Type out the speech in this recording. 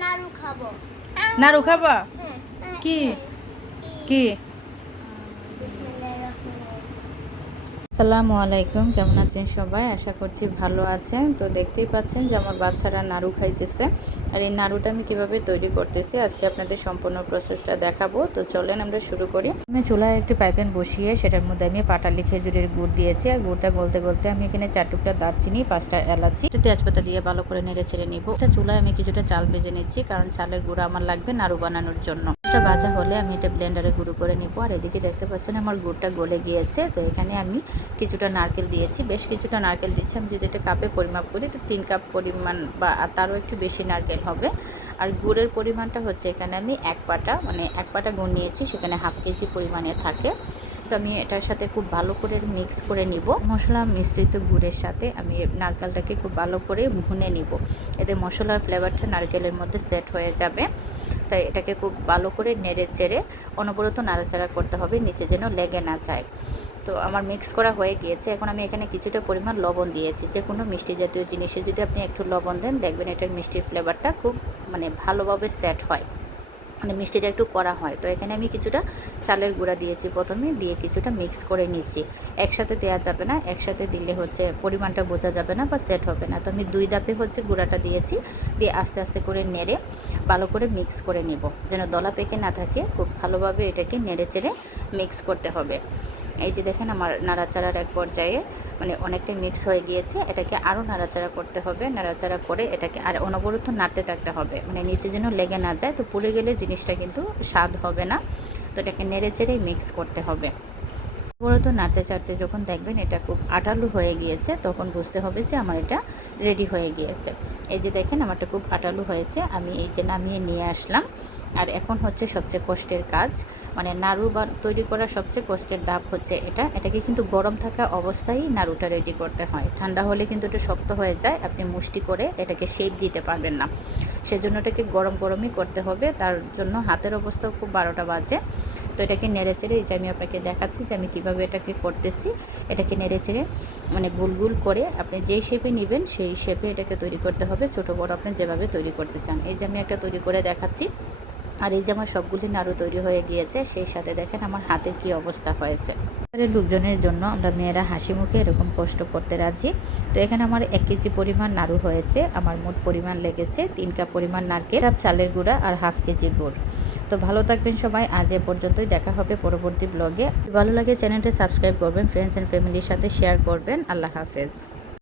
নাড়ু খাবো। নাড়ু খাবা? কি কি? আসসালামু আলাইকুম, কেমন আছেন সবাই? আশা করছি ভালো আছেন। তো দেখতেই পাচ্ছেন যে আমার বাচ্চারা নাড়ু খাইতেছে। আর এই নাড়ুটা আমি কিভাবে তৈরি করতেছি আজকে আপনাদের সম্পূর্ণ প্রসেসটা দেখাবো। তো চলেন আমরা শুরু করি। আমি চুলায় একটি পাইপ্যান বসিয়ে সেটার মধ্যে আমি পাটালি খেজুরের গুড় দিয়েছি। আর গুড়টা গলতে গলতে আমি এখানে 4 টুকরা দারচিনি, 5টা এলাচি, তেজপাতা দিয়ে ভালো করে নেড়ে চেড়ে নিব। এটা চুলায় আমি কিছুটা চাল ভেজে নিচ্ছি, কারণ চালের গুঁড়া আমার লাগবে নাড়ু বানানোর জন্য। এটা ভাজা হলে আমি এটা ব্লেন্ডারে গুঁড়ো করে নিব। আর এদিকে দেখতে পাচ্ছেন আমার গুড়টা গলে গিয়েছে। তো এখানে আমি কিছুটা নারকেল দিয়েছি, বেশ কিছুটা নারকেল দিচ্ছি। আমি যদি এটা কাপে পরিমাপ করি তো 3 কাপ পরিমাণ বা তারও একটু বেশি নারকেল হবে। আর গুড়ের পরিমাণটা হচ্ছে এখানে আমি 1 পাটা মানে 1 পাটা গুড় নিয়েছি, সেখানে হাফ কেজি পরিমাণে থাকে। তো আমি এটার সাথে খুব ভালো করে মিক্স করে নিব। মশলা মিশ্রিত গুড়ের সাথে আমি নারকেলটাকে খুব ভালো করে ভুনে নিব, এতে মশলার ফ্লেভারটা নারকেলের মধ্যে সেট হয়ে যাবে। তাই এটাকে খুব ভালো করে নেড়ে চেড়ে অনবরত নাড়াচাড়া করতে হবে, নিচে যেন লেগে না যায়। তো আমার মিক্স করা হয়ে গিয়েছে। এখন আমি এখানে কিছুটা পরিমাণ লবণ দিয়েছি। যে কোনো মিষ্টি জাতীয় জিনিসে যদি আপনি একটু লবণ দেন, দেখবেন এটার মিষ্টির ফ্লেভারটা খুব ভালোভাবে সেট হয়, মিষ্টিটা একটু করা হয়। তো এখানে আমি কিছুটা চালের গুঁড়া দিয়েছি প্রথমে, দিয়ে কিছুটা মিক্স করে নিচ্ছি। একসাথে দেওয়া যাবে না, একসাথে দিলে হচ্ছে পরিমাণটা বোঝা যাবে না বা সেট হবে না। তো আমি 2 ধাপে হচ্ছে গুঁড়াটা দিয়েছি, দিয়ে আস্তে আস্তে করে নেড়ে ভালো করে মিক্স করে নিব, যেন দলা পেকে না থাকে। খুব ভালোভাবে এটাকে নেড়ে চেড়ে মিক্স করতে হবে। এই যে দেখেন আমার নাড়াচাড়ার এক পর্যায়ে অনেকটাই মিক্স হয়ে গিয়েছে। এটাকে আরও নাড়াচাড়া করতে হবে, নাড়াচাড়া করে এটাকে আর অনবরত নাড়তে থাকতে হবে, নিচে যেন লেগে না যায়। তো পুড়ে গেলে জিনিসটা কিন্তু স্বাদ হবে না। তো এটাকে নেড়ে চেড়েই মিক্স করতে হবে। অনবরত নাড়তে চাড়তে যখন দেখবেন এটা খুব আটালু হয়ে গিয়েছে, তখন বুঝতে হবে যে আমার এটা রেডি হয়ে গিয়েছে। এই যে দেখেন আমারটা খুব আটালু হয়েছে। আমি এই যে নামিয়ে নিয়ে আসলাম। আর এখন হচ্ছে সবচেয়ে কষ্টের কাজ, নাড়ু বা তৈরি করার সবচেয়ে কষ্টের ধাপ হচ্ছে এটাকে কিন্তু গরম থাকা অবস্থায় নাড়ুটা রেডি করতে হয়। ঠান্ডা হলে কিন্তু এটা শক্ত হয়ে যায়, আপনি মুষ্টি করে এটাকে শেপ দিতে পারবেন না। সেজন্য এটাকে গরম গরমই করতে হবে। তার জন্য হাতের অবস্থাও খুব 12টা বাজে। তো এটাকে নেড়ে চেড়ে, এই যে আমি আপনাকে দেখাচ্ছি যে আমি কীভাবে এটাকে করতেছি। এটাকে নেড়ে চেড়ে গোল গোল করে আপনি যেই শেপে নেবেন সেই শেপে এটাকে তৈরি করতে হবে, ছোটো বড় আপনি যেভাবে তৈরি করতে চান। এই যে আমি একটা তৈরি করে দেখাচ্ছি। আর এই যে আমার সবগুলি নাড়ু তৈরি হয়ে গিয়েছে, সেই সাথে দেখেন আমার হাতের কি অবস্থা হয়েছে। লোকজনের জন্য আমরা মেয়েরা হাসি মুখে এরকম কষ্ট করতে রাজি। তো এখানে আমার 1 কেজি পরিমাণ নাড়ু হয়েছে। আমার মোট পরিমাণ লেগেছে 3 কাপ পরিমাণ নারকেল, কাপ চালের গুঁড়া আর হাফ কেজি গুড়। তো ভালো থাকবেন সবাই, আজ এ পর্যন্তই। দেখা হবে পরবর্তী ব্লগে। ভালো লাগে চ্যানেলটা সাবস্ক্রাইব করবেন, ফ্রেন্ডস অ্যান্ড ফ্যামিলির সাথে শেয়ার করবেন। আল্লাহ হাফেজ।